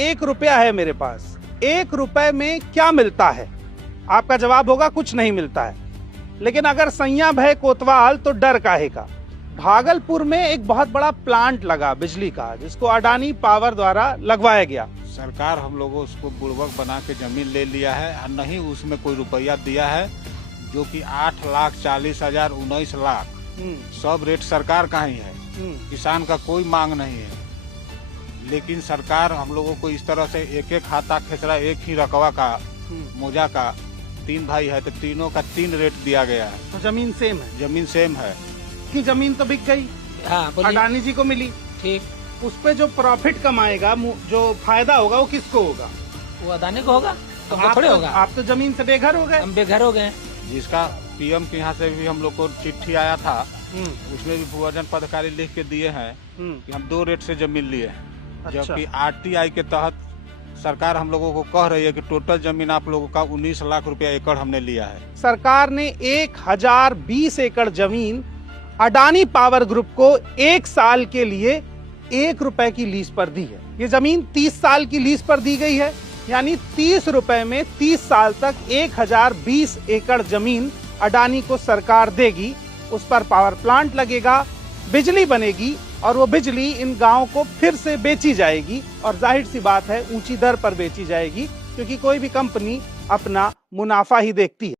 1 रुपया है मेरे पास, 1 रुपए में क्या मिलता है? आपका जवाब होगा कुछ नहीं मिलता है। लेकिन अगर सैया भय कोतवाल तो डर काहे का। भागलपुर में एक बहुत बड़ा प्लांट लगा बिजली का, जिसको अडानी पावर द्वारा लगवाया गया। सरकार हम लोगों उसको बुड़बक बना के जमीन ले लिया है और नहीं उसमें कोई रुपया दिया है, जो कि 8,40,000 19 लाख सब रेट सरकार का ही है। किसान का कोई मांग नहीं है, लेकिन सरकार हम लोगों को इस तरह से एक एक खाता खेसरा, एक ही रकवा का मोजा का 3 भाई है तो तीनों का 3 रेट दिया गया है। तो जमीन सेम है? जमीन सेम है कि जमीन तो बिक गई, हाँ, अडानी जी को मिली, ठीक। उस पे जो प्रॉफिट कमाएगा, जो फायदा होगा वो किसको होगा? वो अडानी को होगा, तो हमको थोड़े होगा। आप तो जमीन से बेघर हो गए। हम बेघर हो गए। जिसका पीएम के यहाँ से भी हम लोग को चिट्ठी आया था, उसमें भी भूअर्जन पदाधिकारी लिख के दिए हैं कि हम 2 रेट से जमीन लिए हैं। अच्छा। जबकि आरटीआई के तहत सरकार हम लोगों को कह रही है कि टोटल जमीन आप लोगों का 19 लाख रुपया एकड़ हमने लिया है। सरकार ने 1020 एकड़ जमीन अडानी पावर ग्रुप को 1 साल के लिए 1 रुपए की लीज पर दी है। ये जमीन 30 साल की लीज पर दी गई है, यानी 30 रुपए में 30 साल तक 1020 एकड़ जमीन अडानी को सरकार देगी। उस पर पावर प्लांट लगेगा, बिजली बनेगी और वो बिजली इन गांवों को फिर से बेची जाएगी। और जाहिर सी बात है ऊंची दर पर बेची जाएगी, क्योंकि कोई भी कंपनी अपना मुनाफा ही देखती है।